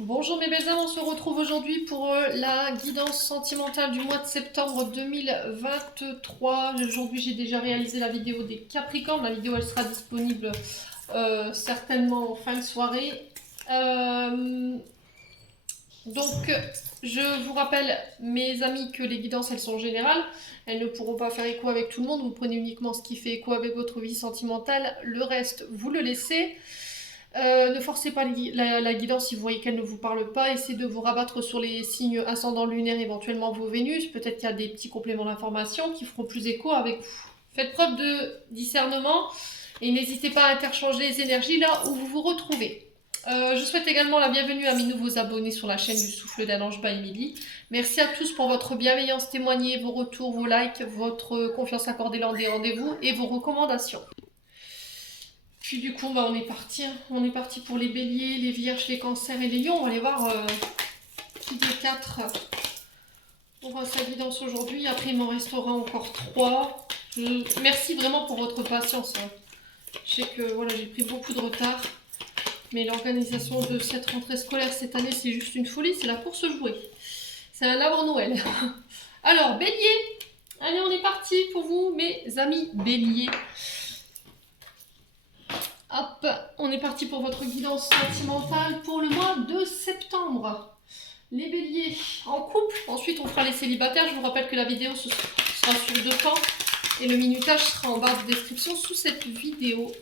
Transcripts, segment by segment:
Bonjour mes belles âmes, on se retrouve aujourd'hui pour la guidance sentimentale du mois de septembre 2023. Aujourd'hui j'ai déjà réalisé la vidéo des Capricornes, la vidéo elle sera disponible certainement en fin de soirée. Donc je vous rappelle mes amis que les guidances elles sont générales, elles ne pourront pas faire écho avec tout le monde, vous prenez uniquement ce qui fait écho avec votre vie sentimentale, le reste vous le laissez. Ne forcez pas la guidance si vous voyez qu'elle ne vous parle pas. Essayez de vous rabattre sur les signes ascendants lunaires, éventuellement vos Vénus. Peut-être qu'il y a des petits compléments d'information qui feront plus écho avec vous. Faites preuve de discernement et n'hésitez pas à interchanger les énergies là où vous vous retrouvez. Je souhaite également la bienvenue à mes nouveaux abonnés sur la chaîne du Souffle d'Ange by Emily. Merci à tous pour votre bienveillance témoignée, vos retours, vos likes, votre confiance accordée lors des rendez-vous et vos recommandations. Puis du coup, on est parti. On est parti pour les béliers, les vierges, les cancers et les lions. On va aller voir qui des quatre aura sa guidance aujourd'hui. Après, il m'en restera encore 3. Merci vraiment pour votre patience. Je sais que voilà, j'ai pris beaucoup de retard. Mais l'organisation de cette rentrée scolaire cette année, c'est juste une folie. C'est la course jouée. C'est un avant Noël. Alors, bélier. Allez, on est parti pour vous, mes amis béliers. Hop, on est parti pour votre guidance sentimentale pour le mois de septembre. Les béliers en couple, ensuite on fera les célibataires. Je vous rappelle que la vidéo sera sur 2 temps et le minutage sera en barre de description sous cette vidéo.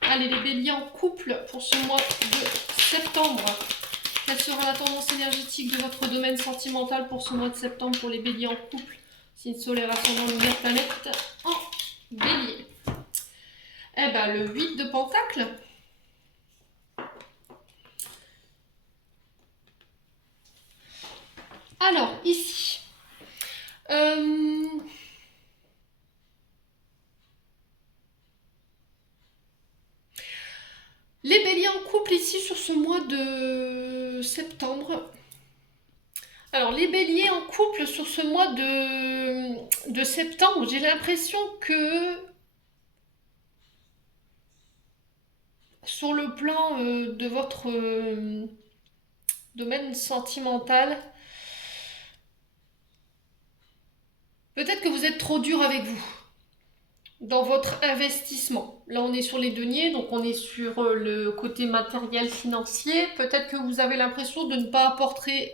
Allez, les béliers en couple pour ce mois de septembre. Quelle sera la tendance énergétique de votre domaine sentimental pour ce mois de septembre pour les béliers en couple? Signe solaire, ascendant, lumière, planète en bélier. Eh ben, le 8 de pentacle. Alors, ici. Les béliers en couple ici sur ce mois de septembre. Alors, les béliers en couple sur ce mois de septembre, j'ai l'impression que sur le plan de votre domaine sentimental, peut-être que vous êtes trop dur avec vous dans votre investissement. Là, on est sur les deniers, donc on est sur le côté matériel financier. Peut-être que vous avez l'impression de ne pas apporter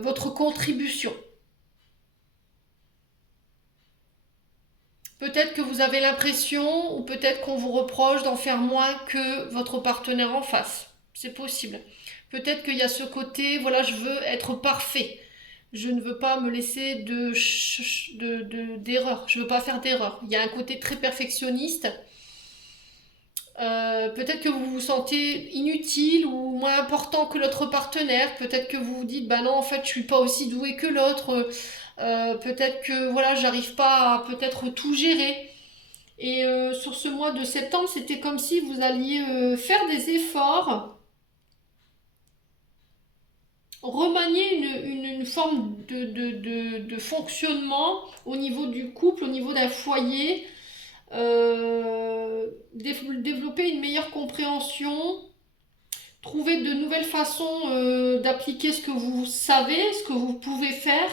votre contribution. Peut-être que vous avez l'impression, ou peut-être qu'on vous reproche d'en faire moins que votre partenaire en face. C'est possible. Peut-être qu'il y a ce côté, voilà, je veux être parfait. Je ne veux pas me laisser d'erreur. Je ne veux pas faire d'erreur. Il y a un côté très perfectionniste. Peut-être que vous vous sentez inutile ou moins important que l'autre partenaire. Peut-être que vous vous dites, bah non, en fait, je suis pas aussi doué que l'autre. Peut-être que voilà, j'arrive pas à peut-être tout gérer. Et sur ce mois de septembre, c'était comme si vous alliez faire des efforts, remanier une forme de fonctionnement au niveau du couple, au niveau d'un foyer, développer une meilleure compréhension, trouver de nouvelles façons d'appliquer ce que vous savez, ce que vous pouvez faire.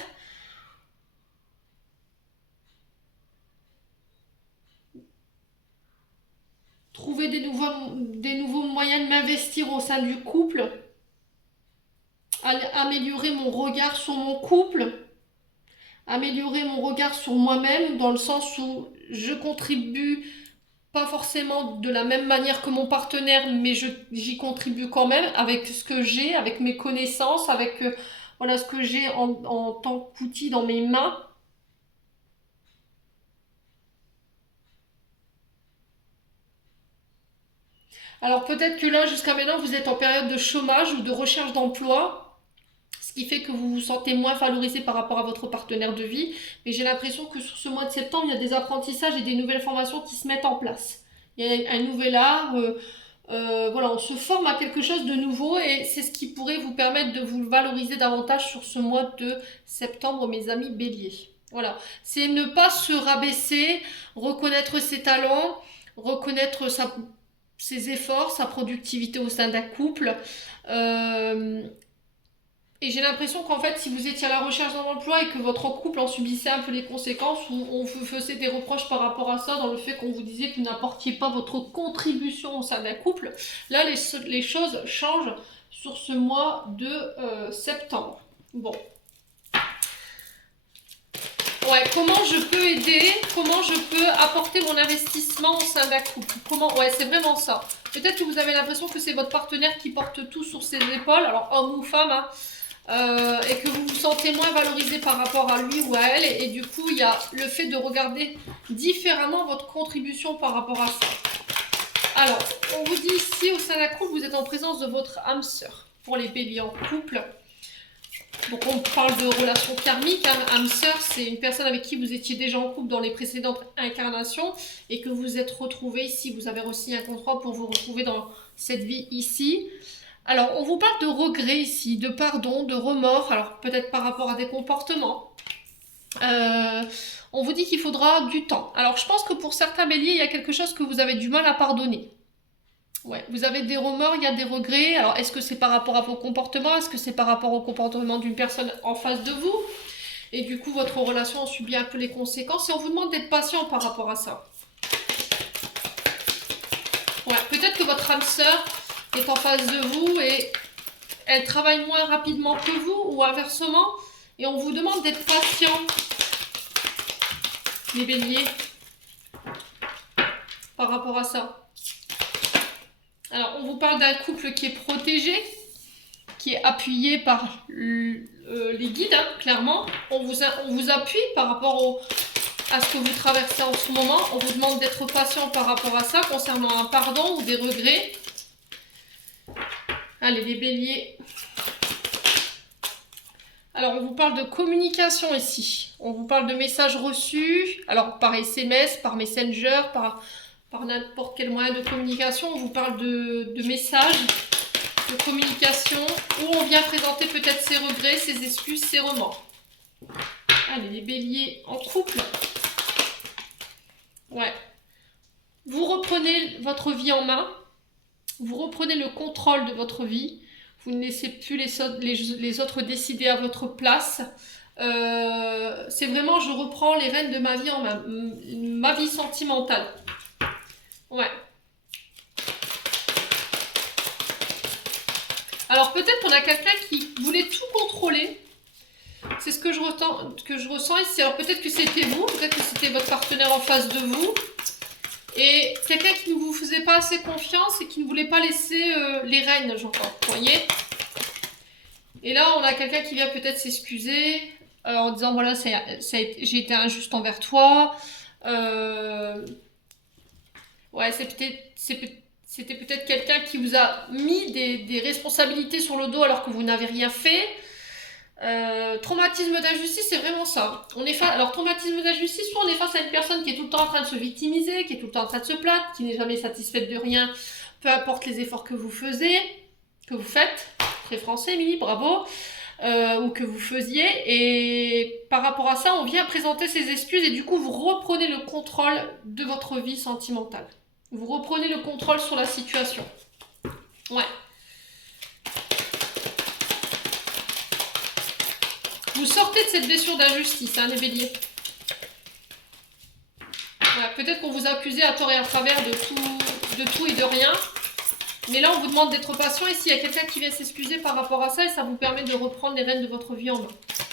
Trouver des nouveaux moyens de m'investir au sein du couple, améliorer mon regard sur mon couple, améliorer mon regard sur moi-même, dans le sens où je contribue pas forcément de la même manière que mon partenaire, mais j'y contribue quand même avec ce que j'ai, avec mes connaissances, avec voilà ce que j'ai en tant qu'outil dans mes mains. Alors peut-être que là, jusqu'à maintenant, vous êtes en période de chômage ou de recherche d'emploi, ce qui fait que vous vous sentez moins valorisé par rapport à votre partenaire de vie. Mais j'ai l'impression que sur ce mois de septembre, il y a des apprentissages et des nouvelles formations qui se mettent en place. Il y a un nouvel art, voilà, on se forme à quelque chose de nouveau et c'est ce qui pourrait vous permettre de vous valoriser davantage sur ce mois de septembre, mes amis béliers. Voilà, c'est ne pas se rabaisser, reconnaître ses talents, reconnaître ses efforts, sa productivité au sein d'un couple. Euh, et j'ai l'impression qu'en fait, si vous étiez à la recherche d'un emploi et que votre couple en subissait un peu les conséquences, ou on vous faisait des reproches par rapport à ça, dans le fait qu'on vous disait que vous n'apportiez pas votre contribution au sein d'un couple, là, les choses changent sur ce mois de septembre. Bon. Ouais, comment je peux aider, comment je peux apporter mon investissement au sein d'un couple. Comment, ouais, c'est vraiment ça. Peut-être que vous avez l'impression que c'est votre partenaire qui porte tout sur ses épaules, alors homme ou femme, hein, et que vous vous sentez moins valorisé par rapport à lui ou à elle. Et du coup, il y a le fait de regarder différemment votre contribution par rapport à ça. Alors, on vous dit ici, au sein d'un couple, vous êtes en présence de votre âme sœur. Pour les béliers en couple. Donc on parle de relation karmique, hein. Âme sœur, c'est une personne avec qui vous étiez déjà en couple dans les précédentes incarnations et que vous êtes retrouvés ici. Vous avez reçu un contrat pour vous retrouver dans cette vie ici. Alors on vous parle de regrets ici, de pardon, de remords, alors peut-être par rapport à des comportements. On vous dit qu'il faudra du temps. Alors je pense que pour certains béliers, il y a quelque chose que vous avez du mal à pardonner. Ouais, vous avez des remords, il y a des regrets. Alors, est-ce que c'est par rapport à vos comportements? Est-ce que c'est par rapport au comportement d'une personne en face de vous? Et du coup, votre relation en subit un peu les conséquences. Et on vous demande d'être patient par rapport à ça. Ouais, peut-être que votre âme sœur est en face de vous et elle travaille moins rapidement que vous ou inversement. Et on vous demande d'être patient, les béliers, par rapport à ça. Alors, on vous parle d'un couple qui est protégé, qui est appuyé par les guides, hein, clairement. On vous appuie par rapport à ce que vous traversez en ce moment. On vous demande d'être patient par rapport à ça, concernant un pardon ou des regrets. Allez, les béliers. Alors, on vous parle de communication ici. On vous parle de messages reçus, alors par SMS, par Messenger, par n'importe quel moyen de communication. On vous parle de messages, de communication, où on vient présenter peut-être ses regrets, ses excuses, ses remords. Allez, les béliers en couple. Ouais. Vous reprenez votre vie en main. Vous reprenez le contrôle de votre vie. Vous ne laissez plus les autres décider à votre place. C'est vraiment, je reprends les rênes de ma vie en main. Ma vie sentimentale. Ouais. Alors peut-être qu'on a quelqu'un qui voulait tout contrôler. C'est ce que je ressens ici. Alors peut-être que c'était vous, peut-être que c'était votre partenaire en face de vous. Et quelqu'un qui ne vous faisait pas assez confiance et qui ne voulait pas laisser les rênes, j'entends. Vous voyez? Et là, on a quelqu'un qui vient peut-être s'excuser en disant voilà, j'ai été injuste envers toi. Ouais, c'était peut-être quelqu'un qui vous a mis des responsabilités sur le dos alors que vous n'avez rien fait. Traumatisme d'injustice, c'est vraiment ça. Alors, traumatisme d'injustice, soit on est face à une personne qui est tout le temps en train de se victimiser, qui est tout le temps en train de se plaindre, qui n'est jamais satisfaite de rien, peu importe les efforts que vous faites, très français, Émilie, bravo, ou que vous faisiez. Et par rapport à ça, on vient présenter ses excuses et du coup, vous reprenez le contrôle de votre vie sentimentale. Vous reprenez le contrôle sur la situation. Ouais. Vous sortez de cette blessure d'injustice, hein, les béliers. Ouais, peut-être qu'on vous a accusé à tort et à travers de tout et de rien. Mais là, on vous demande d'être patient. Et s'il y a quelqu'un qui vient s'excuser par rapport à ça, et ça vous permet de reprendre les rênes de votre vie en main.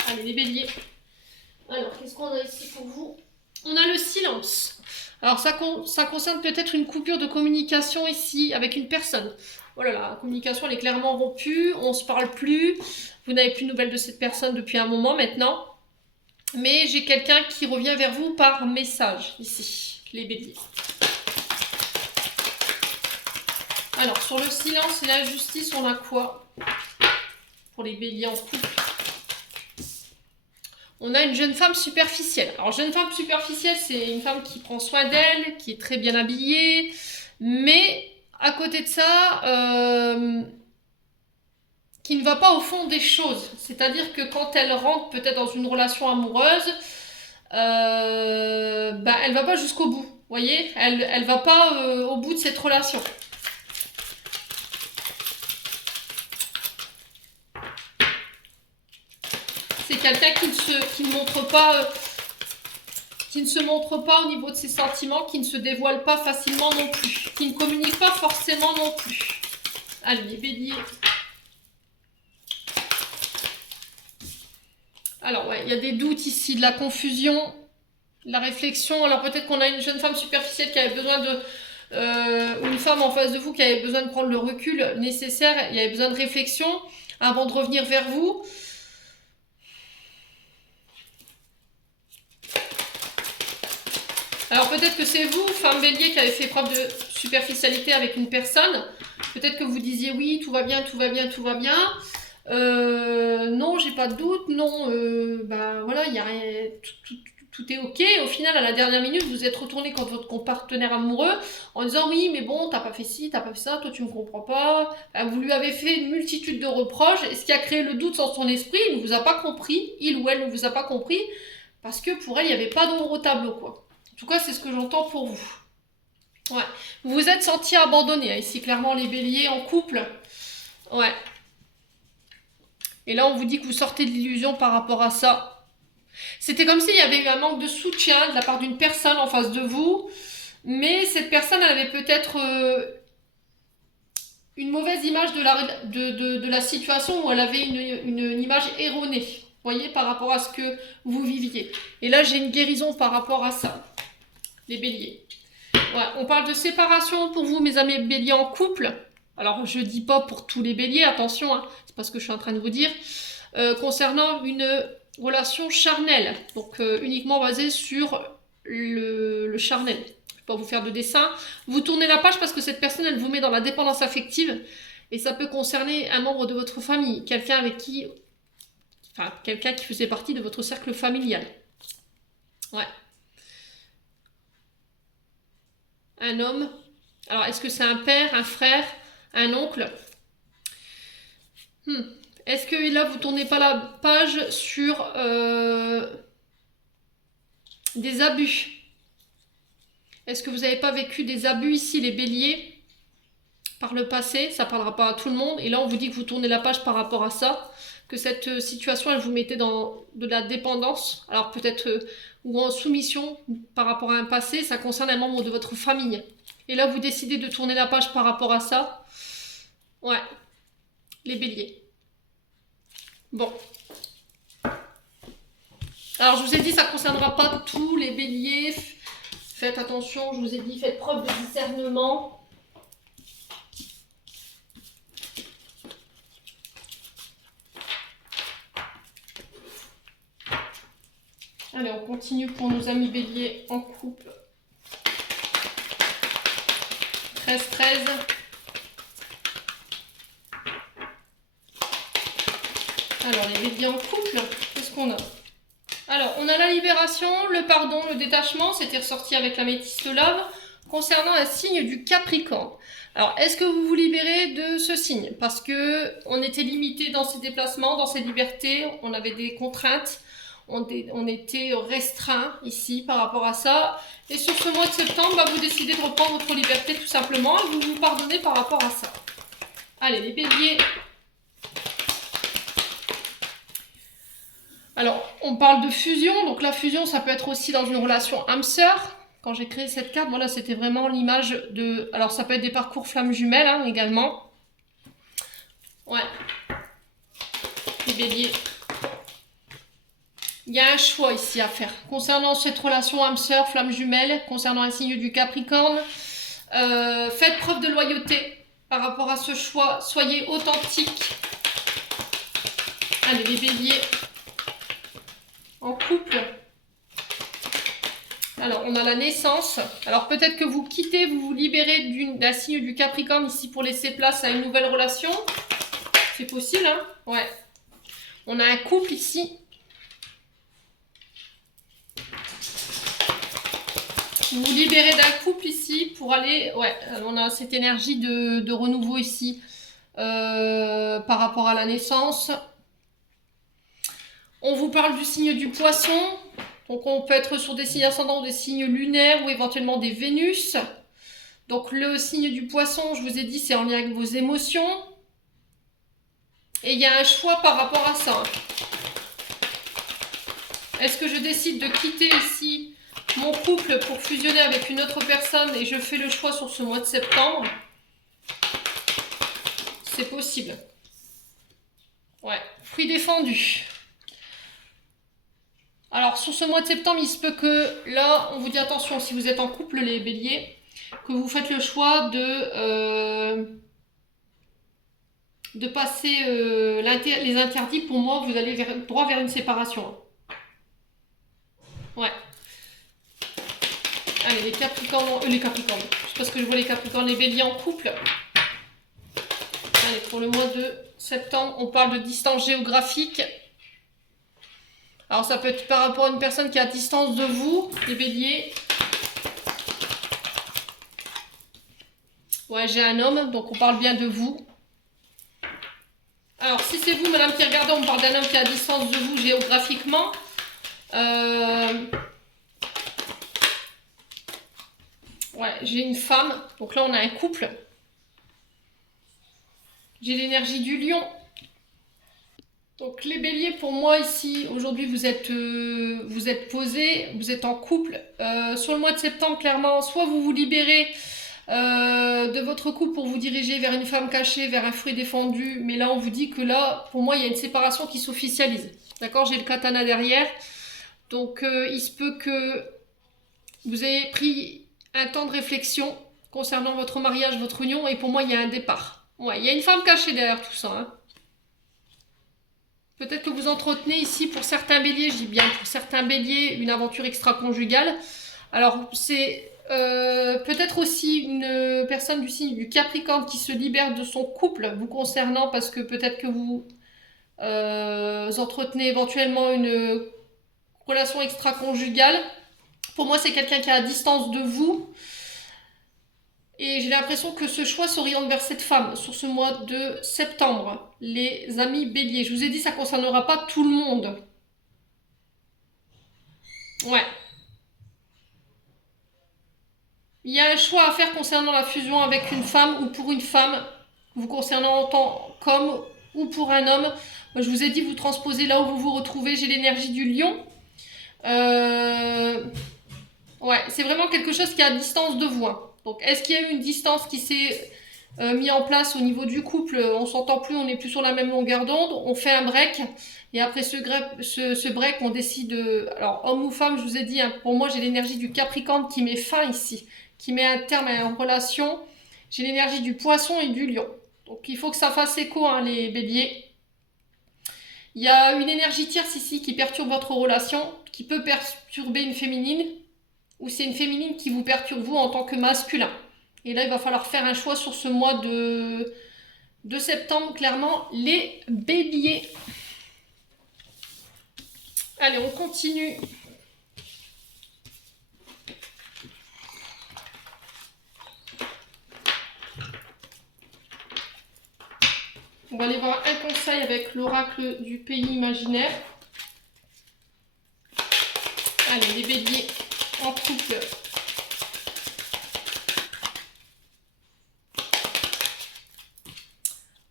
Allez, les béliers. Alors, qu'est-ce qu'on a ici pour vous? On a le silence. Alors, ça concerne peut-être une coupure de communication ici avec une personne. Oh là là, la communication, elle est clairement rompue. On ne se parle plus. Vous n'avez plus de nouvelles de cette personne depuis un moment maintenant. Mais j'ai quelqu'un qui revient vers vous par message ici, les béliers. Alors, sur le silence et l'injustice, on a quoi pour les béliers en couple? On a une jeune femme superficielle. Alors, jeune femme superficielle, c'est une femme qui prend soin d'elle, qui est très bien habillée, mais à côté de ça, qui ne va pas au fond des choses. C'est-à-dire que quand elle rentre peut-être dans une relation amoureuse, elle va pas jusqu'au bout. Vous voyez, elle va pas au bout de cette relation. C'est quelqu'un qui ne montre pas... qui ne se montre pas au niveau de ses sentiments, qui ne se dévoile pas facilement non plus, qui ne communique pas forcément non plus. Allez, les béliers. Alors, ouais, il y a des doutes ici, de la confusion, de la réflexion. Alors, peut-être qu'on a une jeune femme superficielle qui avait besoin de... ou une femme en face de vous qui avait besoin de prendre le recul nécessaire, il y avait besoin de réflexion avant de revenir vers vous. Alors peut-être que c'est vous, femme bélier, qui avez fait preuve de superficialité avec une personne. Peut-être que vous disiez oui, tout va bien, tout va bien, tout va bien. Non, j'ai pas de doute, non, bah voilà, il y a rien, tout est ok. Au final, à la dernière minute, vous êtes retourné contre votre partenaire amoureux en disant oui, mais bon, t'as pas fait ci, t'as pas fait ça, toi tu me comprends pas. Vous lui avez fait une multitude de reproches, et ce qui a créé le doute dans son esprit, il ne vous a pas compris, il ou elle ne vous a pas compris, parce que pour elle, il n'y avait pas d'ombre au tableau, quoi. En tout cas, c'est ce que j'entends pour vous. Ouais. Vous vous êtes senti abandonné, hein, ici, clairement, les béliers en couple. Ouais. Et là, on vous dit que vous sortez de l'illusion par rapport à ça. C'était comme s'il y avait eu un manque de soutien de la part d'une personne en face de vous. Mais cette personne, elle avait peut-être une mauvaise image de la situation, où elle avait une image erronée. Vous voyez, par rapport à ce que vous viviez. Et là, j'ai une guérison par rapport à ça. Les béliers. Ouais, on parle de séparation pour vous, mes amis béliers en couple. Alors, je dis pas pour tous les béliers, attention, hein, c'est pas ce que je suis en train de vous dire. Concernant une relation charnelle, donc uniquement basée sur le charnel. Je vais pas vous faire de dessin. Vous tournez la page parce que cette personne, elle vous met dans la dépendance affective. Et ça peut concerner un membre de votre famille, quelqu'un avec qui... Enfin, quelqu'un qui faisait partie de votre cercle familial. Ouais. Un homme. Alors, est-ce que c'est un père, un frère, un oncle? Est-ce que là, vous tournez pas la page sur des abus? Est-ce que vous n'avez pas vécu des abus ici, les béliers, par le passé? Ça ne parlera pas à tout le monde. Et là, on vous dit que vous tournez la page par rapport à ça, que cette situation, elle vous mettait dans de la dépendance. Alors peut-être, ou en soumission par rapport à un passé, ça concerne un membre de votre famille. Et là, vous décidez de tourner la page par rapport à ça. Ouais, les béliers. Bon. Alors, je vous ai dit, ça ne concernera pas tous les béliers. Faites attention, je vous ai dit, faites preuve de discernement. Allez, on continue pour nos amis béliers en couple. 13-13. Alors, les béliers en couple, qu'est-ce qu'on a? Alors, on a la libération, le pardon, le détachement, c'était ressorti avec la métisse love, concernant un signe du Capricorne. Alors, est-ce que vous vous libérez de ce signe? Parce que on était limité dans ses déplacements, dans ses libertés, on avait des contraintes, on était restreint ici par rapport à ça. Et sur ce mois de septembre, vous décidez de reprendre votre liberté tout simplement et vous vous pardonnez par rapport à ça. Allez, les béliers. Alors, on parle de fusion. Donc, la fusion, ça peut être aussi dans une relation âme-sœur. Quand j'ai créé cette carte, voilà, c'était vraiment l'image de... Alors, ça peut être des parcours flammes jumelles, hein, également. Ouais. Les béliers. Il y a un choix ici à faire. Concernant cette relation âme-sœur, flamme jumelle, concernant un signe du Capricorne, faites preuve de loyauté par rapport à ce choix. Soyez authentique. Allez, les béliers. En couple. Alors, on a la naissance. Alors, peut-être que vous quittez, vous vous libérez d'un signe du Capricorne ici pour laisser place à une nouvelle relation. C'est possible, hein? Ouais. On a un couple ici. Vous vous libérez d'un couple ici pour aller... Ouais, on a cette énergie de renouveau ici par rapport à la naissance. On vous parle du signe du Poisson. Donc, on peut être sur des signes ascendants, des signes lunaires ou éventuellement des Vénus. Donc, le signe du Poisson, je vous ai dit, c'est en lien avec vos émotions. Et il y a un choix par rapport à ça. Est-ce que je décide de quitter ici mon couple pour fusionner avec une autre personne et je fais le choix sur ce mois de septembre? C'est possible. Ouais, fruit défendu. Alors, sur ce mois de septembre, il se peut que, là, on vous dit attention, si vous êtes en couple, les béliers, que vous faites le choix de passer les interdits. Pour moi, vous allez droit vers une séparation. Ouais. Allez, les Capricornes, je sais pas ce que je vois les Capricornes, les béliers en couple. Allez, pour le mois de septembre, on parle de distance géographique. Alors, ça peut être par rapport à une personne qui est à distance de vous, les béliers. Ouais, j'ai un homme, donc on parle bien de vous. Alors, si c'est vous, madame qui regardez, on parle d'un homme qui est à distance de vous géographiquement. Ouais, j'ai une femme. Donc là, on a un couple. J'ai l'énergie du lion. Donc les béliers, pour moi ici, aujourd'hui, vous êtes posés, vous êtes en couple. Sur le mois de septembre, clairement, soit vous vous libérez de votre couple pour vous diriger vers une femme cachée, vers un fruit défendu. Mais là, on vous dit que là, pour moi, il y a une séparation qui s'officialise. D'accord? J'ai le katana derrière. Donc, il se peut que vous ayez pris un temps de réflexion concernant votre mariage, votre union. Et pour moi, il y a un départ. Ouais, il y a une femme cachée derrière tout ça, hein. Peut-être que vous entretenez ici, pour certains béliers, je dis bien pour certains béliers, une aventure extra-conjugale. Alors, c'est peut-être aussi une personne du signe du Capricorne qui se libère de son couple vous concernant, parce que peut-être que vous entretenez éventuellement une relation extra-conjugale. Pour moi, c'est quelqu'un qui est à distance de vous. Et j'ai l'impression que ce choix s'oriente vers cette femme sur ce mois de septembre. Les amis béliers, je vous ai dit, ça ne concernera pas tout le monde. Ouais. Il y a un choix à faire concernant la fusion avec une femme ou pour une femme, vous concernant en tant qu'homme ou pour un homme. Moi, je vous ai dit, vous transposez là où vous vous retrouvez. J'ai l'énergie du lion. Ouais, c'est vraiment quelque chose qui est à distance de vous, hein. Donc, est-ce qu'il y a eu une distance qui s'est mise en place au niveau du couple? On s'entend plus, on n'est plus sur la même longueur d'onde. On fait un break. Et après ce break, on décide... Alors, homme ou femme, je vous ai dit, hein, pour moi, j'ai l'énergie du Capricorne qui met fin ici, qui met un terme à une relation. J'ai l'énergie du Poisson et du Lion. Donc, il faut que ça fasse écho, hein, les béliers. Il y a une énergie tierce ici qui perturbe votre relation, qui peut perturber une féminine, ou c'est une féminine qui vous perturbe vous en tant que masculin. Et là, il va falloir faire un choix sur ce mois de septembre, clairement, les béliers. Allez, on continue. On va aller voir un conseil avec l'oracle du pays imaginaire. Allez, les béliers en couple.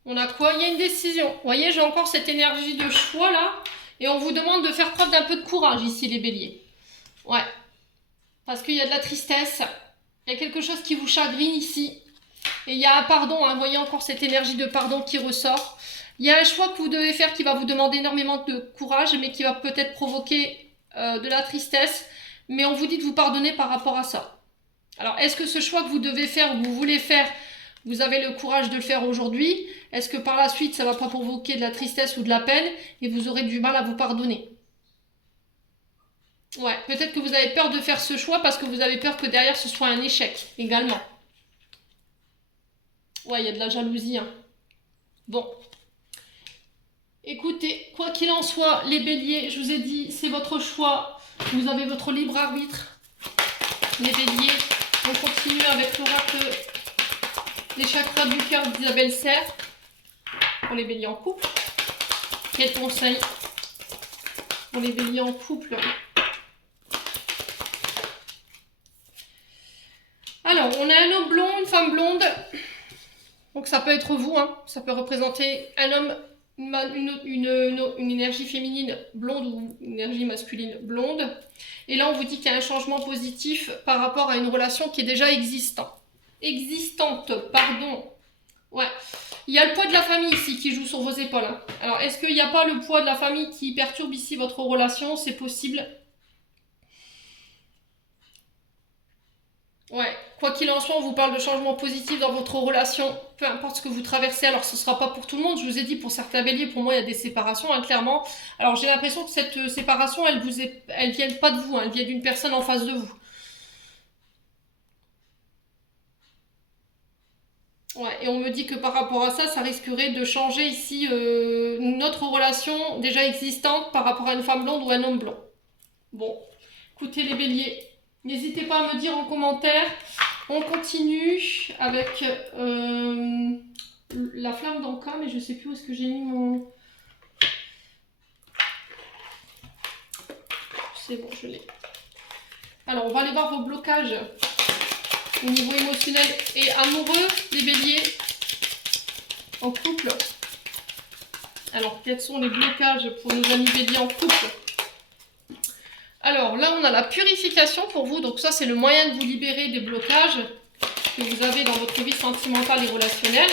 On a quoi? Il y a une décision. Vous voyez, j'ai encore cette énergie de choix là. Et on vous demande de faire preuve d'un peu de courage ici, les béliers. Ouais. Parce qu'il y a de la tristesse. Il y a quelque chose qui vous chagrine ici. Et il y a un pardon, hein. Vous voyez encore cette énergie de pardon qui ressort. Il y a un choix que vous devez faire qui va vous demander énormément de courage, mais qui va peut-être provoquer de la tristesse. Mais on vous dit de vous pardonner par rapport à ça. Alors, est-ce que ce choix que vous devez faire, vous voulez faire, vous avez le courage de le faire aujourd'hui? Est-ce que par la suite, ça ne va pas provoquer de la tristesse ou de la peine et vous aurez du mal à vous pardonner? Ouais, peut-être que vous avez peur de faire ce choix parce que vous avez peur que derrière ce soit un échec également. Ouais, il y a de la jalousie, hein. Bon. Écoutez, quoi qu'il en soit, les béliers, je vous ai dit, c'est votre choix. Vous avez votre libre arbitre. Les béliers, on continue avec l'oracle des chakras du cœur d'Isabelle Serre. Pour les béliers en couple. Quel conseil pour les béliers en couple? Alors, on a un homme blond, une femme blonde. Donc ça peut être vous, hein. Ça peut représenter un homme une énergie féminine blonde ou une énergie masculine blonde. Et là, on vous dit qu'il y a un changement positif par rapport à une relation qui est déjà existante. Pardon. Ouais. Il y a le poids de la famille ici qui joue sur vos épaules. Hein. Alors, est-ce qu'il n'y a pas le poids de la famille qui perturbe ici votre relation? C'est possible. Ouais, quoi qu'il en soit, on vous parle de changement positif dans votre relation, peu importe ce que vous traversez. Alors, ce ne sera pas pour tout le monde. Je vous ai dit, pour certains béliers, pour moi, il y a des séparations, hein, clairement. Alors, j'ai l'impression que cette séparation, elle vient pas de vous, hein, elle vient d'une personne en face de vous. Ouais, et on me dit que par rapport à ça, ça risquerait de changer ici notre relation déjà existante par rapport à une femme blonde ou un homme blond. Bon, écoutez les béliers, n'hésitez pas à me dire en commentaire. On continue avec la flamme d'Anka, mais je sais plus où est-ce que j'ai mis mon... C'est bon, je l'ai. Alors, on va aller voir vos blocages au niveau émotionnel et amoureux, les béliers, en couple. Alors, quels sont les blocages pour nos amis béliers en couple? Alors, là, on a la purification pour vous. Donc, ça, c'est le moyen de vous libérer des blocages que vous avez dans votre vie sentimentale et relationnelle.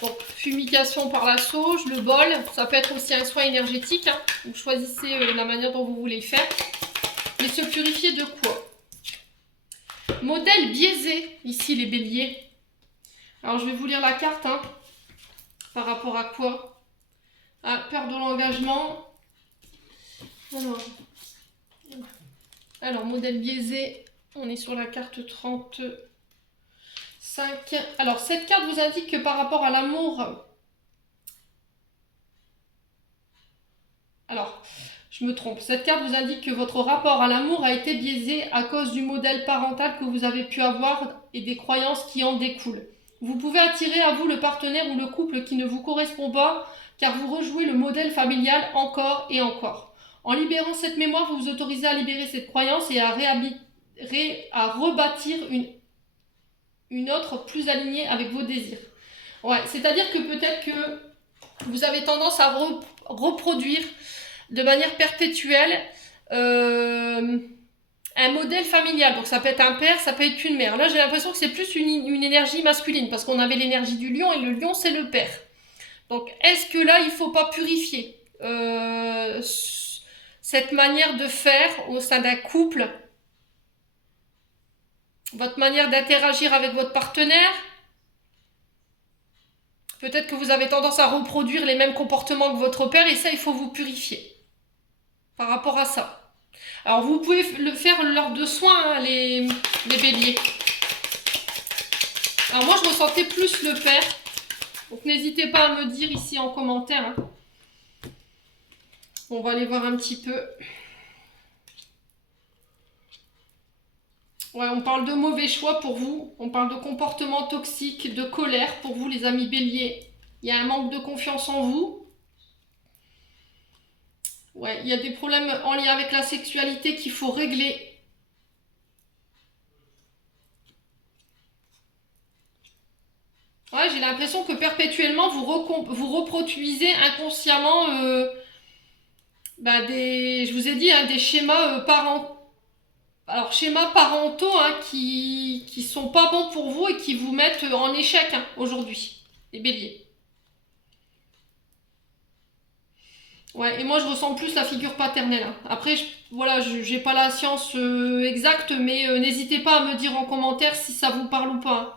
Donc, fumigation par la sauge, le bol. Ça peut être aussi un soin énergétique. Hein. Vous choisissez la manière dont vous voulez le faire. Mais se purifier de quoi? Modèle biaisé, ici, les béliers. Alors, je vais vous lire la carte. Hein. Par rapport à quoi? Ah, peur de l'engagement. Alors, modèle biaisé, on est sur la carte 35. Alors, cette carte vous indique que par rapport à l'amour... Alors, je me trompe. Cette carte vous indique que votre rapport à l'amour a été biaisé à cause du modèle parental que vous avez pu avoir et des croyances qui en découlent. Vous pouvez attirer à vous le partenaire ou le couple qui ne vous correspond pas, car vous rejouez le modèle familial encore et encore. En libérant cette mémoire, vous vous autorisez à libérer cette croyance et à rebâtir une autre plus alignée avec vos désirs. Ouais, c'est-à-dire que peut-être que vous avez tendance à reproduire de manière perpétuelle un modèle familial. Donc ça peut être un père, ça peut être une mère. Là, j'ai l'impression que c'est plus une énergie masculine, parce qu'on avait l'énergie du lion, et le lion, c'est le père. Donc, est-ce que là, il ne faut pas purifier cette manière de faire au sein d'un couple, votre manière d'interagir avec votre partenaire? Peut-être que vous avez tendance à reproduire les mêmes comportements que votre père, et ça, il faut vous purifier par rapport à ça. Alors, vous pouvez le faire lors de soins, hein, les béliers. Alors, moi, je ressentais plus le père. Donc, n'hésitez pas à me dire ici en commentaire. Hein. On va aller voir un petit peu. Ouais, on parle de mauvais choix pour vous. On parle de comportement toxique, de colère pour vous, les amis béliers. Il y a un manque de confiance en vous. Ouais, il y a des problèmes en lien avec la sexualité qu'il faut régler. Ouais, j'ai l'impression que perpétuellement, vous reproduisez inconsciemment je vous ai dit, hein, des schémas parentaux. Alors, schémas parentaux hein, qui sont pas bons pour vous et qui vous mettent en échec hein, aujourd'hui, les béliers. Ouais, et moi je ressens plus la figure paternelle. Hein. Après, voilà, j'ai pas la science exacte, mais n'hésitez pas à me dire en commentaire si ça vous parle ou pas. Hein.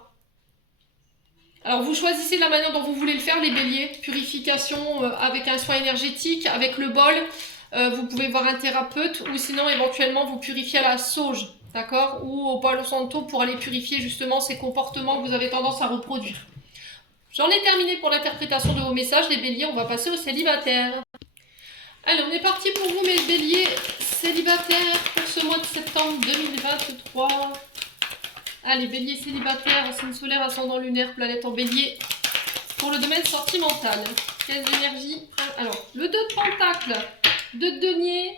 Alors, vous choisissez la manière dont vous voulez le faire, les béliers. Purification avec un soin énergétique, avec le bol. Vous pouvez voir un thérapeute ou sinon éventuellement vous purifier à la sauge, d'accord? Ou au Palo Santo pour aller purifier justement ces comportements que vous avez tendance à reproduire. J'en ai terminé pour l'interprétation de vos messages, les béliers. On va passer aux célibataires. Allez, on est parti pour vous, mes béliers célibataires, pour ce mois de septembre 2023. Allez, bélier célibataire, signe solaire, ascendant lunaire, planète en bélier. Pour le domaine sentimental, quelles énergies? Alors, le 2 de pentacle, 2 de denier.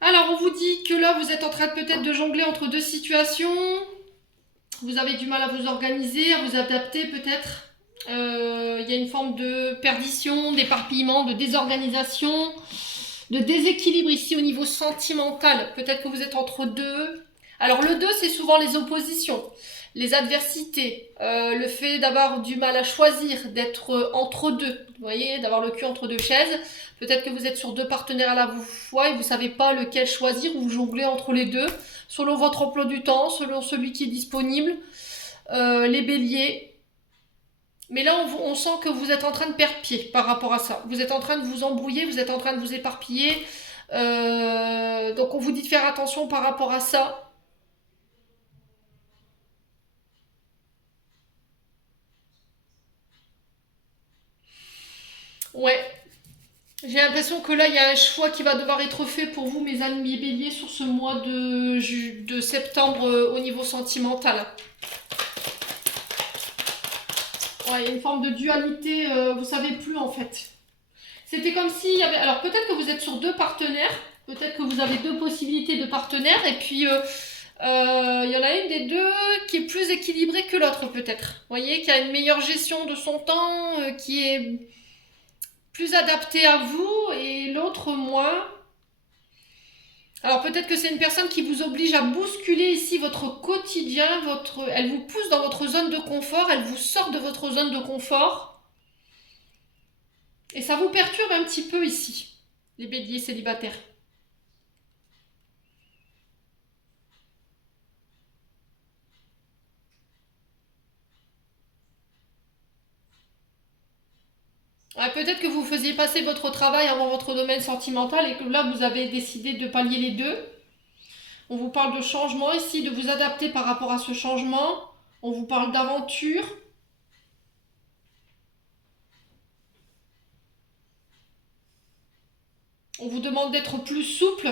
Alors, on vous dit que là, vous êtes en train peut-être de jongler entre deux situations. Vous avez du mal à vous organiser, à vous adapter peut-être. Il y a une forme de perdition, d'éparpillement, de désorganisation, de déséquilibre ici au niveau sentimental. Peut-être que vous êtes entre deux. Alors le 2, c'est souvent les oppositions, les adversités, le fait d'avoir du mal à choisir, d'être entre deux, vous voyez, d'avoir le cul entre deux chaises. Peut-être que vous êtes sur deux partenaires à la fois et vous ne savez pas lequel choisir, ou vous jonglez entre les deux, selon votre emploi du temps, selon celui qui est disponible. Les béliers. Mais là, on sent que vous êtes en train de perdre pied par rapport à ça. Vous êtes en train de vous embrouiller, vous êtes en train de vous éparpiller. Donc on vous dit de faire attention par rapport à ça. Ouais, j'ai l'impression que là, il y a un choix qui va devoir être fait pour vous, mes amis béliers, sur ce mois de septembre au niveau sentimental. Ouais, il y a une forme de dualité, vous savez plus en fait. C'était comme s'il y avait... Alors peut-être que vous êtes sur deux partenaires, peut-être que vous avez deux possibilités de partenaires, et puis il y en a une des deux qui est plus équilibrée que l'autre peut-être. Vous voyez, qui a une meilleure gestion de son temps, qui est plus adaptée à vous, et l'autre moins. Alors peut-être que c'est une personne qui vous oblige à bousculer ici votre quotidien, elle vous pousse dans votre zone de confort, elle vous sort de votre zone de confort. Et ça vous perturbe un petit peu ici, les béliers célibataires. Ouais, peut-être que vous faisiez passer votre travail avant votre domaine sentimental et que là vous avez décidé de pallier les deux. On vous parle de changement ici, de vous adapter par rapport à ce changement. On vous parle d'aventure. On vous demande d'être plus souple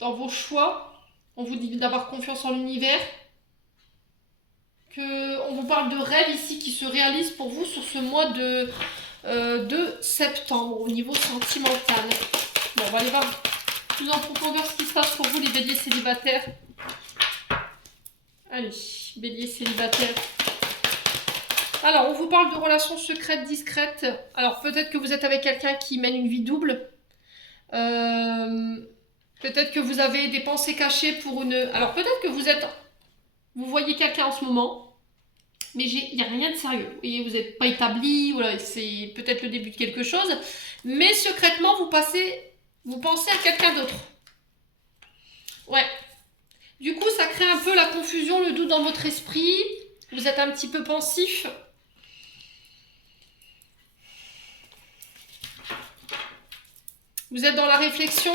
dans vos choix. On vous dit d'avoir confiance en l'univers. On vous parle de rêves ici qui se réalisent pour vous sur ce mois de septembre au niveau sentimental. Bon, on va aller voir plus en profondeur ce qui se passe pour vous les béliers célibataires. Allez, bélier célibataire. Alors, on vous parle de relations secrètes, discrètes. Alors, peut-être que vous êtes avec quelqu'un qui mène une vie double. Peut-être que vous avez des pensées cachées pour une... Alors, peut-être que vous voyez quelqu'un en ce moment, mais il n'y a rien de sérieux. Vous n'êtes pas établi, voilà, c'est peut-être le début de quelque chose. Mais secrètement, vous pensez à quelqu'un d'autre. Ouais. Du coup, ça crée un peu la confusion, le doute dans votre esprit. Vous êtes un petit peu pensif. Vous êtes dans la réflexion.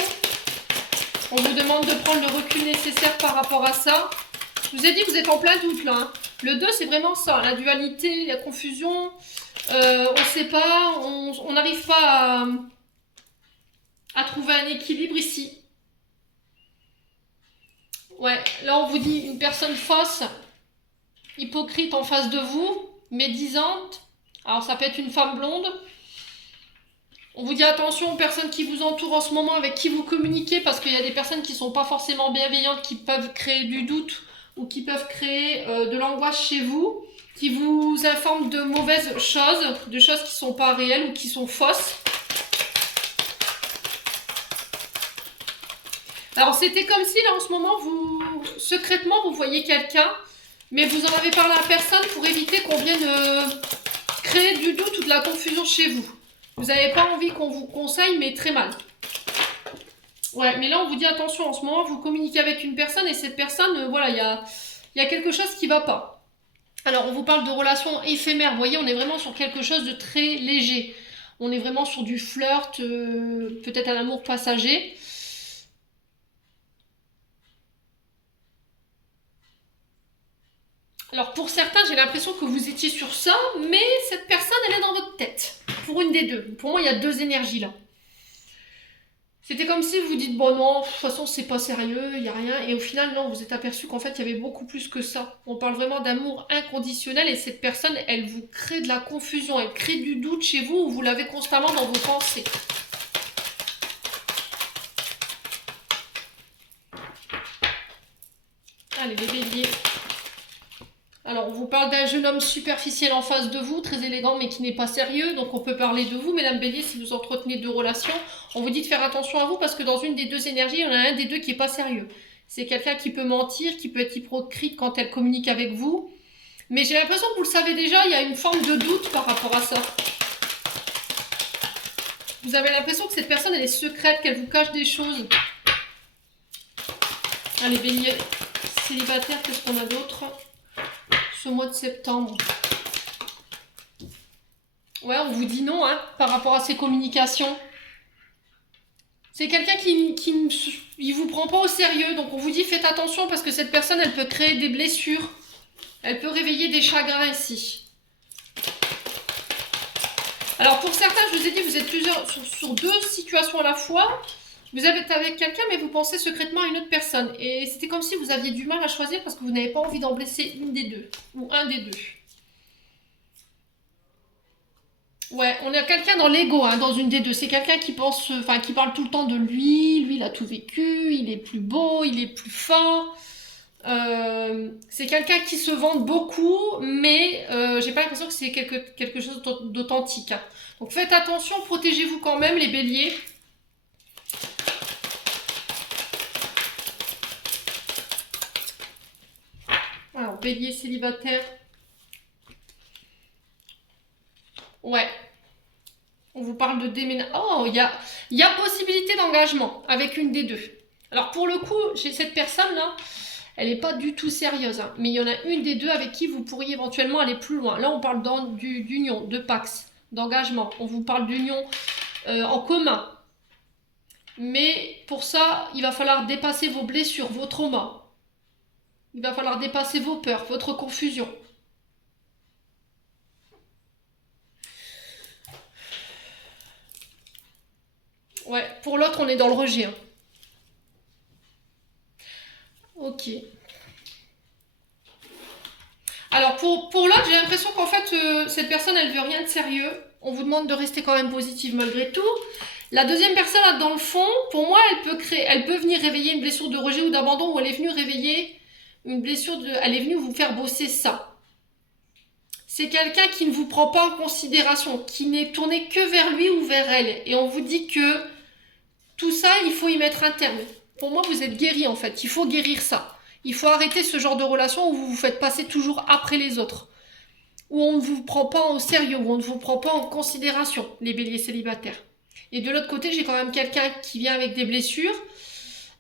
On vous demande de prendre le recul nécessaire par rapport à ça. Je vous ai dit que vous êtes en plein doute là. Hein. Le 2, c'est vraiment ça. La dualité, la confusion. On ne sait pas. On n'arrive pas à trouver un équilibre ici. Ouais, là on vous dit une personne fausse, hypocrite en face de vous, médisante. Alors ça peut être une femme blonde. On vous dit attention aux personnes qui vous entourent en ce moment, avec qui vous communiquez, parce qu'il y a des personnes qui ne sont pas forcément bienveillantes, qui peuvent créer du doute ou qui peuvent créer de l'angoisse chez vous, qui vous informent de mauvaises choses, de choses qui ne sont pas réelles ou qui sont fausses. Alors c'était comme si là en ce moment, secrètement, vous voyez quelqu'un, mais vous en avez parlé à personne pour éviter qu'on vienne créer du doute ou de la confusion chez vous. Vous n'avez pas envie qu'on vous conseille, mais très mal. Ouais, mais là, on vous dit attention, en ce moment, vous communiquez avec une personne et cette personne, voilà, il y a quelque chose qui ne va pas. Alors, on vous parle de relations éphémères. Vous voyez, on est vraiment sur quelque chose de très léger. On est vraiment sur du flirt, peut-être un amour passager. Alors, pour certains, j'ai l'impression que vous étiez sur ça, mais cette personne, elle est dans votre tête. Pour une des deux. Pour moi, il y a deux énergies là. C'était comme si vous dites, bon non, de toute façon c'est pas sérieux, il n'y a rien. Et au final, non, vous êtes aperçu qu'en fait il y avait beaucoup plus que ça. On parle vraiment d'amour inconditionnel et cette personne, elle vous crée de la confusion, elle crée du doute chez vous ou vous l'avez constamment dans vos pensées. Allez les béliers. Alors on vous vous parle d'un jeune homme superficiel en face de vous, très élégant mais qui n'est pas sérieux. Donc on peut parler de vous, mesdames Bélier, si vous entretenez deux relations. On vous dit de faire attention à vous parce que dans une des deux énergies, il y en a un des deux qui n'est pas sérieux. C'est quelqu'un qui peut mentir, qui peut être hypocrite quand elle communique avec vous. Mais j'ai l'impression que vous le savez déjà, il y a une forme de doute par rapport à ça. Vous avez l'impression que cette personne, elle est secrète, qu'elle vous cache des choses. Allez, Bélier, célibataire, qu'est-ce qu'on a d'autre ce mois de septembre? Ouais, on vous dit non, hein, par rapport à ces communications. C'est quelqu'un qui ne vous prend pas au sérieux, donc on vous dit faites attention parce que cette personne, elle peut créer des blessures. Elle peut réveiller des chagrins ici. Alors pour certains, je vous ai dit, vous êtes plusieurs sur deux situations à la fois. Vous êtes avec quelqu'un, mais vous pensez secrètement à une autre personne. Et c'était comme si vous aviez du mal à choisir parce que vous n'avez pas envie d'en blesser une des deux. Ou un des deux. Ouais, on a quelqu'un dans l'ego, hein, dans une des deux. C'est quelqu'un qui pense, enfin, qui parle tout le temps de lui. Lui, il a tout vécu. Il est plus beau, il est plus fort. C'est quelqu'un qui se vante beaucoup, mais j'ai pas l'impression que c'est quelque chose d'authentique. Hein. Donc faites attention, protégez-vous quand même, les béliers. Alors, bélier célibataire. Ouais. On vous parle de déménagement. Oh, il y a possibilité d'engagement avec une des deux. Alors pour le coup, chez cette personne-là, elle n'est pas du tout sérieuse, hein, mais il y en a une des deux avec qui vous pourriez éventuellement aller plus loin. Là, on parle d'union, de pax, d'engagement. On vous parle d'union en commun. Mais pour ça, il va falloir dépasser vos blessures, vos traumas. Il va falloir dépasser vos peurs, votre confusion. Ouais, pour l'autre, on est dans le rejet. Hein. Ok. Alors pour l'autre, j'ai l'impression qu'en fait, cette personne, elle veut rien de sérieux. On vous demande de rester quand même positive malgré tout. La deuxième personne, là, dans le fond, pour moi, elle peut venir réveiller une blessure de rejet ou d'abandon, ou elle est venue réveiller une blessure elle est venue vous faire bosser ça. C'est quelqu'un qui ne vous prend pas en considération, qui n'est tourné que vers lui ou vers elle. Et on vous dit que tout ça, il faut y mettre un terme. Pour moi, vous êtes guéri en fait. Il faut guérir ça. Il faut arrêter ce genre de relation où vous vous faites passer toujours après les autres. Où on ne vous prend pas au sérieux, où on ne vous prend pas en considération, les béliers célibataires. Et de l'autre côté, j'ai quand même quelqu'un qui vient avec des blessures.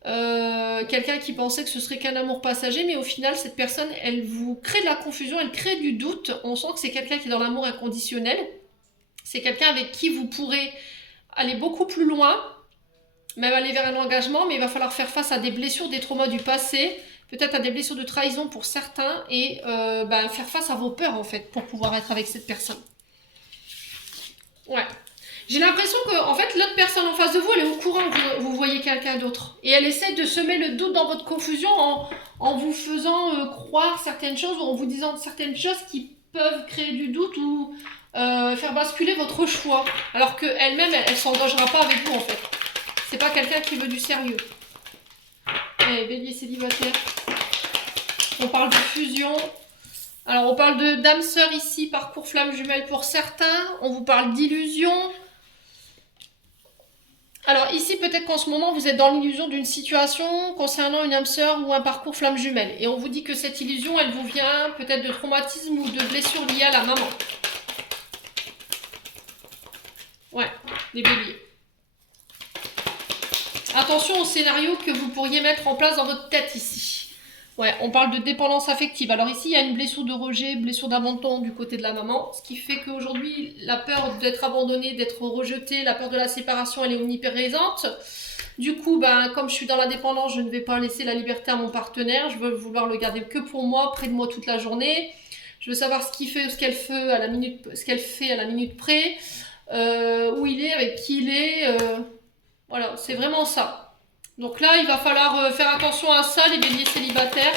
Quelqu'un qui pensait que ce serait qu'un amour passager, mais au final, cette personne, elle vous crée de la confusion, elle crée du doute. On sent que c'est quelqu'un qui est dans l'amour inconditionnel. C'est quelqu'un avec qui vous pourrez aller beaucoup plus loin, même aller vers un engagement, mais il va falloir faire face à des blessures, des traumas du passé, peut-être à des blessures de trahison pour certains, et faire face à vos peurs, en fait, pour pouvoir être avec cette personne. Ouais. J'ai l'impression que, en fait, l'autre personne en face de vous, elle est au courant que vous voyez quelqu'un d'autre. Et elle essaie de semer le doute dans votre confusion en vous faisant croire certaines choses ou en vous disant certaines choses qui peuvent créer du doute ou faire basculer votre choix. Alors qu'elle-même, elle s'engagera pas avec vous, en fait. C'est pas quelqu'un qui veut du sérieux. Allez, bélier célibataire. On parle de fusion. Alors, on parle de d'âme sœur ici, parcours flamme jumelle pour certains. On vous parle d'illusion. Alors ici, peut-être qu'en ce moment, vous êtes dans l'illusion d'une situation concernant une âme sœur ou un parcours flamme jumelle. Et on vous dit que cette illusion, elle vous vient peut-être de traumatisme ou de blessures liées à la maman. Ouais, les béliers. Attention au scénario que vous pourriez mettre en place dans votre tête ici. Ouais, on parle de dépendance affective. Alors ici, il y a une blessure de rejet, blessure d'abandon du côté de la maman, ce qui fait qu'aujourd'hui, la peur d'être abandonnée, d'être rejetée, la peur de la séparation, elle est omniprésente. Du coup, comme je suis dans la dépendance, je ne vais pas laisser la liberté à mon partenaire. Je veux vouloir le garder que pour moi, près de moi toute la journée. Je veux savoir ce qu'il fait, ce qu'elle fait à la minute près, où il est, avec qui il est. Voilà, c'est vraiment ça. Donc là, il va falloir faire attention à ça, les béliers célibataires.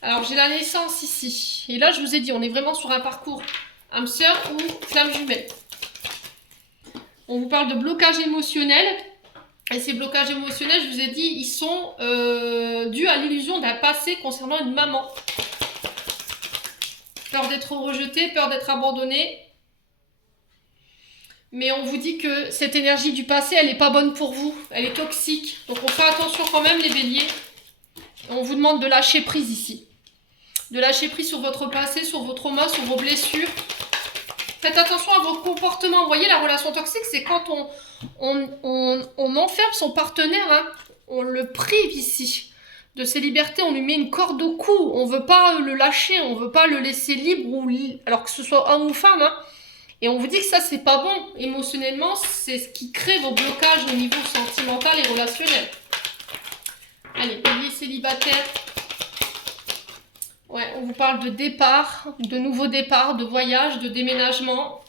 Alors, j'ai la naissance ici. Et là, je vous ai dit, on est vraiment sur un parcours âme sœur ou flamme jumelle. On vous parle de blocage émotionnel. Et ces blocages émotionnels, je vous ai dit, ils sont dus à l'illusion d'un passé concernant une maman. Peur d'être rejeté, peur d'être abandonné. Mais on vous dit que cette énergie du passé, elle n'est pas bonne pour vous. Elle est toxique. Donc on fait attention quand même les béliers. On vous demande de lâcher prise ici. De lâcher prise sur votre passé, sur vos traumas, sur vos blessures. Faites attention à vos comportements. Vous voyez, la relation toxique, c'est quand on enferme son partenaire. Hein. On le prive ici de ses libertés. On lui met une corde au cou. On ne veut pas le lâcher. On ne veut pas le laisser libre. Alors que ce soit homme ou femme. Hein. Et on vous dit que ça, c'est pas bon. Émotionnellement, c'est ce qui crée vos blocages au niveau sentimental et relationnel. Allez, bélier célibataire. Ouais, on vous parle de départ, de nouveaux départs, de voyage, de déménagement.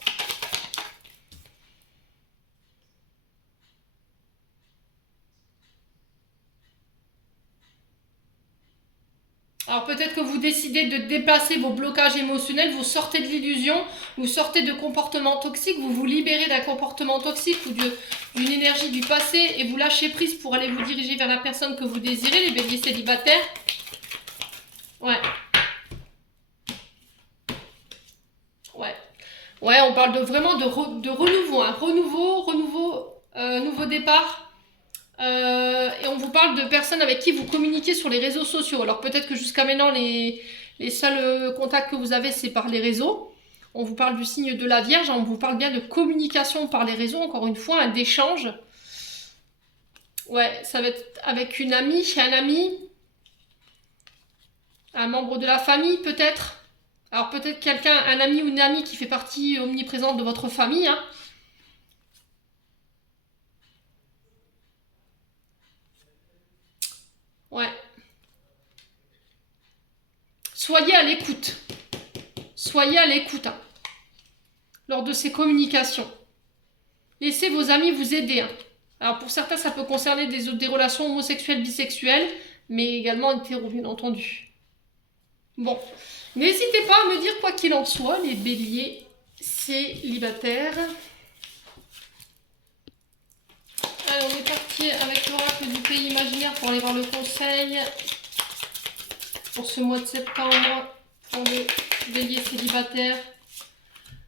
Alors peut-être que vous décidez de déplacer vos blocages émotionnels, vous sortez de l'illusion, vous sortez de comportements toxiques, vous vous libérez d'un comportement toxique ou d'une énergie du passé et vous lâchez prise pour aller vous diriger vers la personne que vous désirez, les béliers célibataires. Ouais. Ouais, on parle vraiment de renouveau, hein. Nouveau départ. Et on vous parle de personnes avec qui vous communiquez sur les réseaux sociaux. Alors peut-être que jusqu'à maintenant, les seuls contacts que vous avez, c'est par les réseaux. On vous parle du signe de la Vierge, on vous parle bien de communication par les réseaux, encore une fois, d'échange. Ouais, ça va être avec une amie, un ami, un membre de la famille peut-être. Alors peut-être quelqu'un, un ami ou une amie qui fait partie omniprésente de votre famille. Hein. Ouais. Soyez à l'écoute. Soyez à l'écoute hein, lors de ces communications. Laissez vos amis vous aider. Hein. Alors pour certains, ça peut concerner des relations homosexuelles, bisexuelles, mais également hétéro, bien entendu. Bon. N'hésitez pas à me dire quoi qu'il en soit, les béliers célibataires. Alors, on est parti avec l'oracle du pays imaginaire pour aller voir le conseil pour ce mois de septembre pour les béliers célibataires.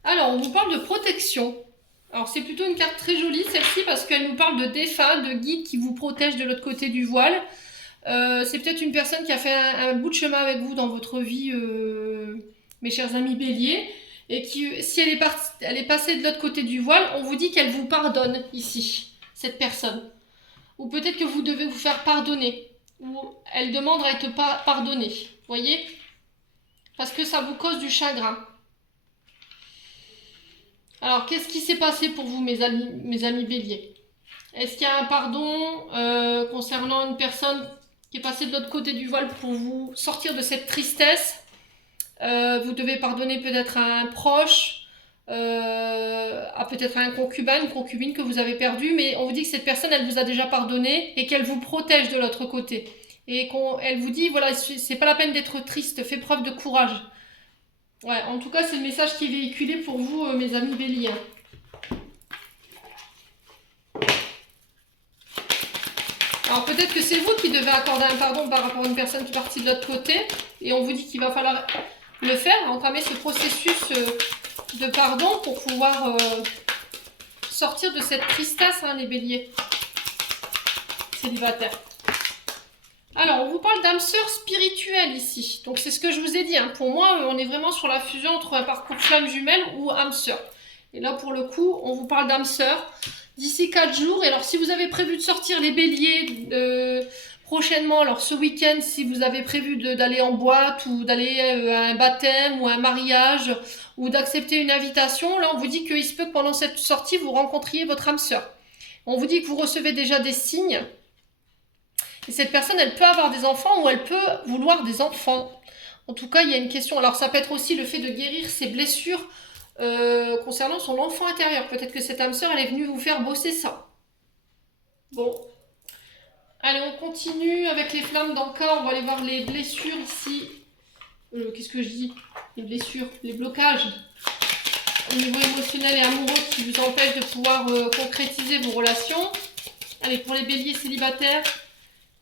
Alors, on vous parle de protection. Alors, c'est plutôt une carte très jolie, celle-ci, parce qu'elle nous parle de défunts, de guides qui vous protègent de l'autre côté du voile. C'est peut-être une personne qui a fait un bout de chemin avec vous dans votre vie, mes chers amis béliers, et qui, si elle est passée de l'autre côté du voile, on vous dit qu'elle vous pardonne ici, cette personne. Ou peut-être que vous devez vous faire pardonner, ou elle demande à être pardonnée, voyez, parce que ça vous cause du chagrin. Alors, qu'est-ce qui s'est passé pour vous, mes amis béliers? Est-ce qu'il y a un pardon concernant une personne qui est passée de l'autre côté du voile pour vous sortir de cette tristesse? Vous devez pardonner peut-être à un proche, à peut-être à un concubin, une concubine que vous avez perdue, mais on vous dit que cette personne, elle vous a déjà pardonné et qu'elle vous protège de l'autre côté. Et qu'elle vous dit, voilà, c'est pas la peine d'être triste, fais preuve de courage. Ouais, en tout cas, c'est le message qui est véhiculé pour vous, mes amis béliers. Alors peut-être que c'est vous qui devez accorder un pardon par rapport à une personne qui est partie de l'autre côté. Et on vous dit qu'il va falloir le faire, entamer ce processus de pardon pour pouvoir sortir de cette tristesse, hein, les béliers célibataires. Alors, on vous parle d'âme sœur spirituelle ici. Donc, c'est ce que je vous ai dit. Hein. Pour moi, on est vraiment sur la fusion entre un parcours flamme jumelle ou âme sœur. Et là, pour le coup, on vous parle d'âme sœur d'ici 4 jours. Et alors, si vous avez prévu de sortir les béliers prochainement, alors ce week-end, si vous avez prévu d'aller en boîte ou d'aller à un baptême ou à un mariage ou d'accepter une invitation, là, on vous dit qu'il se peut que pendant cette sortie, vous rencontriez votre âme sœur. On vous dit que vous recevez déjà des signes. Et cette personne, elle peut avoir des enfants ou elle peut vouloir des enfants. En tout cas, il y a une question. Alors, ça peut être aussi le fait de guérir ses blessures concernant son enfant intérieur. Peut-être que cette âme sœur, elle est venue vous faire bosser ça. Bon. Allez, on continue avec les flammes d'Anka. On va aller voir les blessures ici. Qu'est-ce que je dis? Les blessures, les blocages au niveau émotionnel et amoureux qui vous empêchent de pouvoir concrétiser vos relations. Allez, pour les béliers célibataires,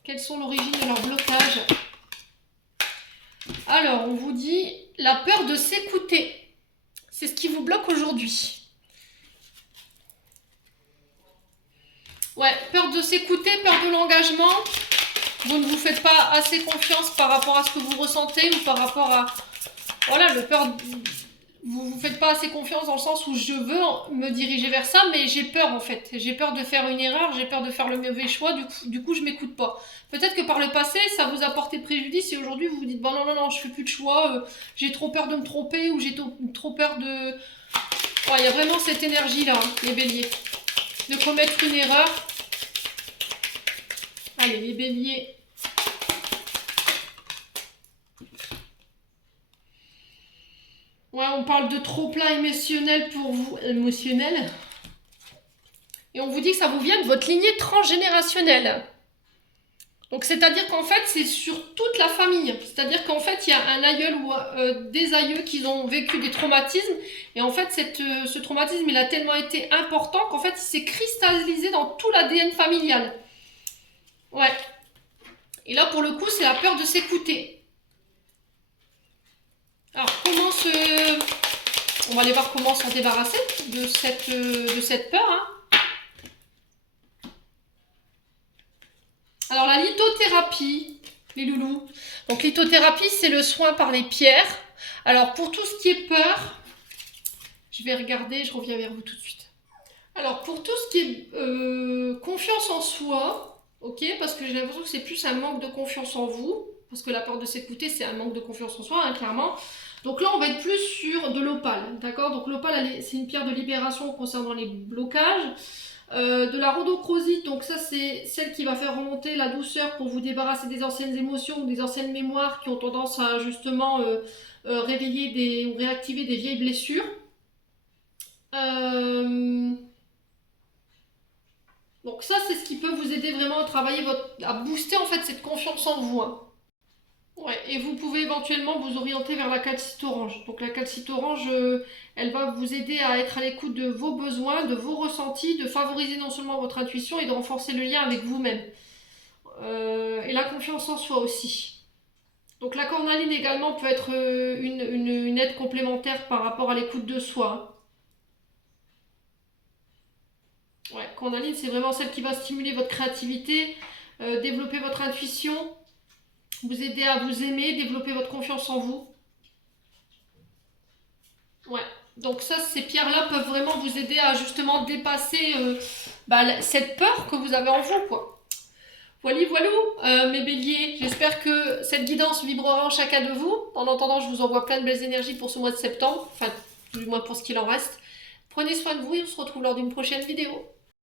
quelles sont l'origine de leurs blocages? Alors, on vous dit la peur de s'écouter. C'est ce qui vous bloque aujourd'hui. Ouais, peur de s'écouter, peur de l'engagement. Vous ne vous faites pas assez confiance par rapport à ce que vous ressentez ou par rapport à... Voilà, le peur... Vous ne vous faites pas assez confiance dans le sens où je veux me diriger vers ça, mais j'ai peur en fait. J'ai peur de faire une erreur, j'ai peur de faire le mauvais choix, du coup je m'écoute pas. Peut-être que par le passé, ça vous a porté préjudice et aujourd'hui vous vous dites, bon non, je fais plus de choix, j'ai trop peur de me tromper ou j'ai trop peur de... Ouais, il y a vraiment cette énergie-là, hein, les béliers. De commettre une erreur. Allez, les béliers. Ouais, on parle de trop plein émotionnel pour vous. Émotionnel. Et on vous dit que ça vous vient de votre lignée transgénérationnelle. Donc c'est-à-dire qu'en fait, c'est sur toute la famille. C'est-à-dire qu'en fait, il y a un aïeul ou des aïeux qui ont vécu des traumatismes. Et en fait, ce traumatisme, il a tellement été important qu'en fait, il s'est cristallisé dans tout l'ADN familial. Ouais. Et là, pour le coup, c'est la peur de s'écouter. Alors, on va aller voir comment s'en débarrasser de cette peur. Hein. Alors, la lithothérapie, les loulous. Donc, lithothérapie, c'est le soin par les pierres. Alors, pour tout ce qui est peur, je vais regarder, je reviens vers vous tout de suite. Alors, pour tout ce qui est confiance en soi, ok, parce que j'ai l'impression que c'est plus un manque de confiance en vous, parce que la peur de s'écouter, c'est un manque de confiance en soi, hein, clairement. Donc là, on va être plus sur de l'opale, d'accord? Donc l'opale, c'est une pierre de libération concernant les blocages. De la rhodochrosite, donc ça c'est celle qui va faire remonter la douceur pour vous débarrasser des anciennes émotions ou des anciennes mémoires qui ont tendance à justement réveiller ou réactiver des vieilles blessures. Donc ça c'est ce qui peut vous aider vraiment à travailler à booster en fait cette confiance en vous. Hein. Ouais, et vous pouvez éventuellement vous orienter vers la calcite orange. Donc la calcite orange, elle va vous aider à être à l'écoute de vos besoins, de vos ressentis, de favoriser non seulement votre intuition et de renforcer le lien avec vous-même. Et la confiance en soi aussi. Donc la cornaline également peut être une aide complémentaire par rapport à l'écoute de soi. Ouais, cornaline, c'est vraiment celle qui va stimuler votre créativité, développer votre intuition, vous aider à vous aimer, développer votre confiance en vous. Ouais. Donc ça, ces pierres-là peuvent vraiment vous aider à justement dépasser cette peur que vous avez en vous, quoi. Voilà, mes béliers. J'espère que cette guidance vibrera en chacun de vous. En attendant, je vous envoie plein de belles énergies pour ce mois de septembre. Enfin, du moins pour ce qu'il en reste. Prenez soin de vous et on se retrouve lors d'une prochaine vidéo.